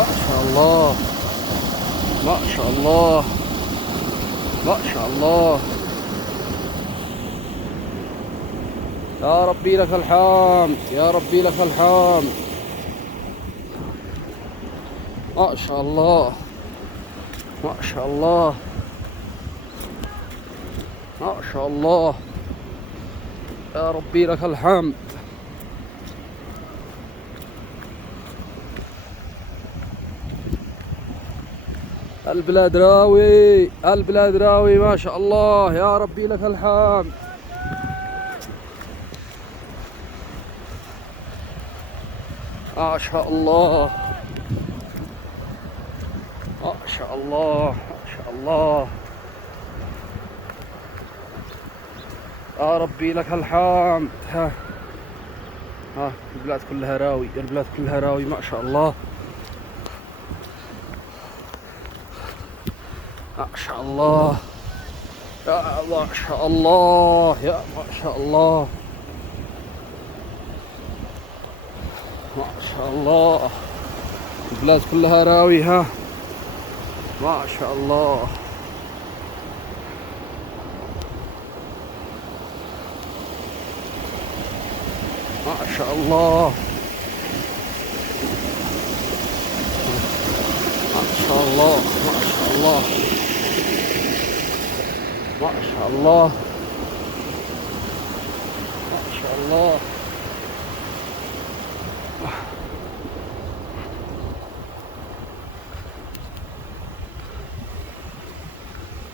ما شاء الله، ما شاء الله، ما شاء الله. يا ربي لك الحمد، يا ربي لك الحمد. ما شاء الله، ما شاء الله، ما شاء الله. يا ربي لك الحمد. البلاد راوي، البلاد راوي، ما شاء الله. يا ربي لك الحمد. ما شاء الله، ما شاء الله، ما شاء الله. يا ربي لك الحمد. ها البلاد كلها راوي، البلاد كلها راوي، ما شاء الله، ما شاء الله. يا ما شاء الله، يا ما شاء الله، ما شاء الله. البلاد كلها راوي. ها ما شاء الله، ما شاء الله، ما شاء الله، ما شاء الله، ما شاء الله، ما شاء الله.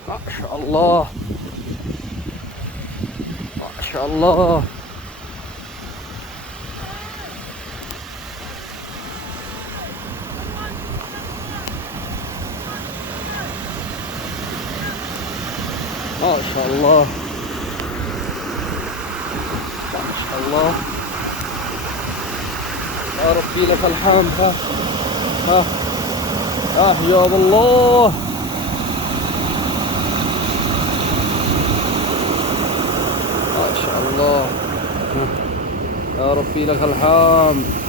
ما شاء الله، ما شاء الله. ما شاء الله، ما شاء الله. يا ربي لك الحمد. ها يا الله. ما شاء الله. يا ربي لك الحمد.